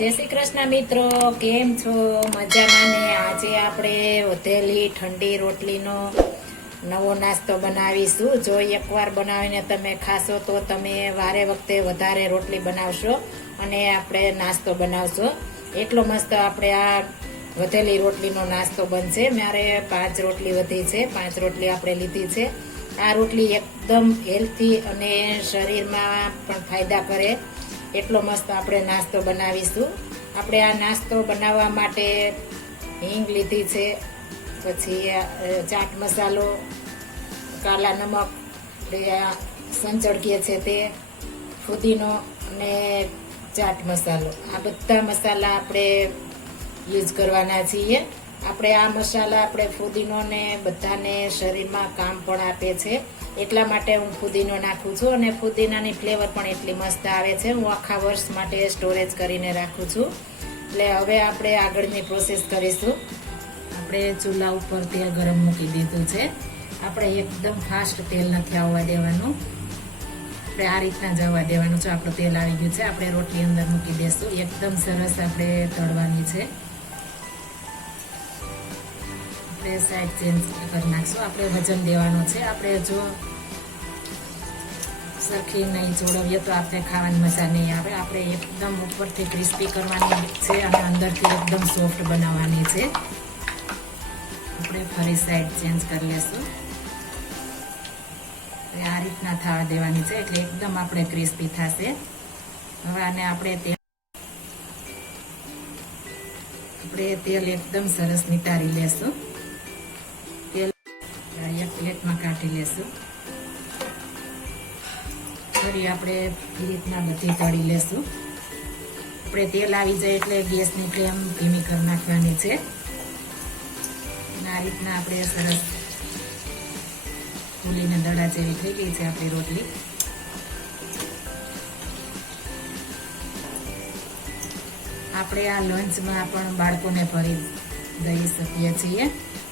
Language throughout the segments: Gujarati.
जय श्री कृष्ण मित्रों, केम छो? मजामां ने आज आपणे વધેલી ઠંડી રોટલીનો નવો નાસ્તો બનાવીશું। જો એકવાર બનાવીને તમે ખાશો તો તમે વારે વખતે વધારે રોટલી બનાવશો અને આપણે નાસ્તો બનાવશો। એટલો મસ્ત આપણે આ વધેલી રોટલીનો નાસ્તો બનશે। મારે 5 રોટલી વધી છે, 5 રોટલી આપણે લીધી છે। આ રોટલી એકદમ હેલ્થી અને શરીરમાં પણ ફાયદા કરે એટલો મસ્ત આપણે નાસ્તો બનાવીશું। આપણે આ નાસ્તો બનાવવા માટે હિંગ લીધી છે, પછી ચાટ મસાલો, કાલા નમક, સંચળ કહે છે તે, ફુદીનો અને ચાટ મસાલો, આ બધા મસાલા આપણે યુઝ કરવાના છીએ। આપણે આ મસાલા આપણે ફુદીનો ને બધાને શરીરમાં કામ પણ આપે છે, એટલા માટે હું ફુદીનો નાખું છું અને ફુદીનાની ફ્લેવર પણ એટલી મસ્ત આવે છે। હું આખા વર્ષ માટે સ્ટોરેજ કરીને રાખું છું। એટલે હવે આપણે આગળની પ્રોસેસ કરીશું। આપણે ચૂલા ઉપર તેલ ગરમ મૂકી દીધું છે। આપણે એકદમ ફાસ્ટ તેલ નથી આવવા દેવાનું, આપણે આ રીતના જવા દેવાનું છે। આપણું તેલ આવી ગયું છે, આપણે રોટલી અંદર મૂકી દઈશું। એકદમ સરસ આપણે તળવાની છે। આપણે સાઈડ ચેન્જ કરી નાખશું। આપણે વજન દેવાનું છે। આપણે જો સરખી નહીં જોડવીએ તો આપણે ખાવાની મજા નહીં આવે। આપણે એકદમ ઉપરથી ક્રિસ્પી કરવાની છે અને અંદરથી એકદમ સોફ્ટ બનાવવાની છે। આપણે ફરી સાઈડ ચેન્જ કરી લેશું। આ રીતના થવા દેવાની છે એટલે એકદમ આપણે ક્રિસ્પી થશે। હવે આને આપણે તેલ એકદમ સરસ નિતારી લેશું। તેલ એક પ્લેટમાં કાઢી લેશું। ફરી આપણે એ રીતના બધી તળી લેશું। આપણે તેલ આવી જાય એટલે ગેસની ફ્લેમ ધીમી કરી નાખવાની છે। આ રીતના આપણે સરસ ફૂલીને દડા જેવી થઈ ગઈ છે આપણી રોટલી। આપણે આ લંચમાં પણ બાળકોને ભરી દઈ શકીએ છીએ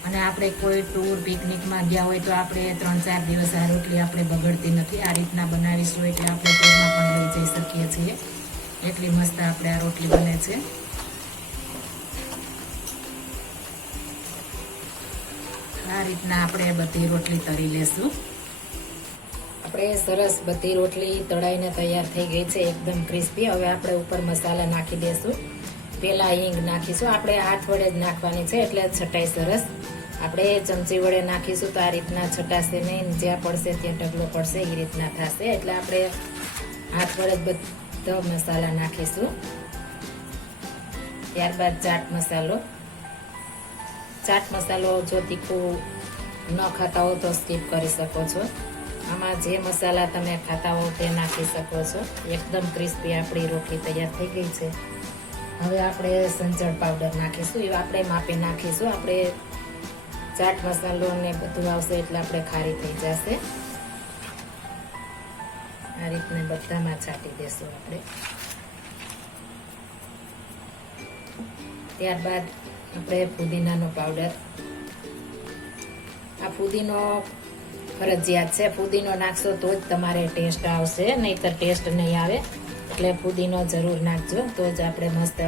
અને આપણે કોઈ ટૂર પિકનિકમાં ગયા હોય તો આપણે 3-4 દિવસ આ રોટલી આપણે બગડતી નથી। આ રીતના બનાવીશું એટલે આપણે ટૂરમાં પણ લઈ જઈ શકીએ છીએ, એટલી મસ્ત આપણે આ રોટલી બને છે। આ રીતના આપણે બધી રોટલી તળી લેશું। આપણે સરસ બધી રોટલી તળાઈને તૈયાર થઈ ગઈ છે, એકદમ ક્રિસ્પી। હવે આપણે ઉપર મસાલા નાખી દઈશું। પેલા હિંગ નાખીશું, આપણે હાથ વડે જ નાખવાની છે એટલે છટાઈ સરસ। આપણે ચમચી વડે નાખીશું તો આ રીતના છટાશે નહીં, જ્યાં પડશે ત્યાં ઢગલો પડશે એ રીતના થશે। એટલે આપણે હાથ વડે જ બધો મસાલા નાખીશું। ત્યારબાદ ચાટ મસાલો જો તીખું ન ખાતા હો તો સ્કીપ કરી શકો છો। આમાં જે મસાલા તમે ખાતા હો તે નાખી શકો છો। એકદમ ક્રિસ્પી આપણી રોટલી તૈયાર થઈ ગઈ છે। હવે આપણે સંચળ પાવડર નાખીશું, એ આપણે માપે નાખીશું। આપણે ચાટ મસાલો ને બધું આવશે એટલે આપણે ખારી થઈ જશે। આ રીતને બધામાં છાંટી દેશું આપણે। ત્યારબાદ આપણે ફુદીનાનો પાવડર, આ ફુદીનો ફરજિયાત છે। ફુદીનો નાખશો તો જ તમારે ટેસ્ટ આવશે, નહીંતર ટેસ્ટ નહીં આવે। એટલે ફુદીનો જરૂર નાખજો તો જ આપણે મસ્ત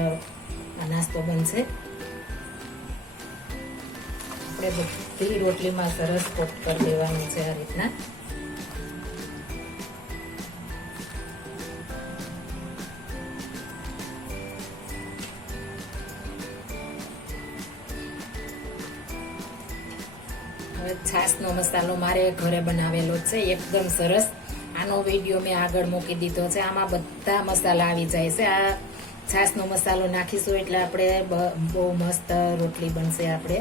નાસ્તો બનશે। આપણે બધી રોટલીમાં સરસ કોટ કરી દેવાનું છે આ રીતના। હવે છાશનો મસાલો મારે ઘરે બનાવેલો છે, એકદમ સરસ। આનો વિડીયો મેં આગળ મૂકી દીધો છે, આમાં બધા મસાલા આવી જાય છે। આ છાશનો મસાલો નાખીશું એટલે આપણે બહુ મસ્ત રોટલી બનશે। આપણે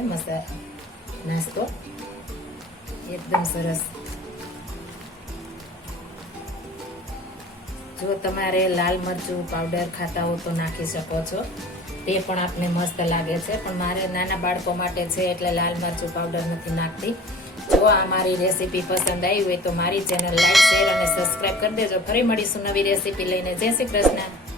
નાસ્તો એકદમ સરસ। જો તમારે લાલ મરચું પાવડર ખાતા હો તો નાખી શકો છો, તે પણ આપને મસ્ત લાગે છે। પણ મારે નાના બાળકો માટે છે એટલે લાલ મરચું પાવડર નથી નાખતી। જો આ મારી રેસીપી પસંદ આવી હોય તો મારી ચેનલ લાઈક, શેર અને સબસ્ક્રાઈબ કરી દેજો। ફરી મળીશું નવી રેસીપી લઈને। જય શ્રી કૃષ્ણ।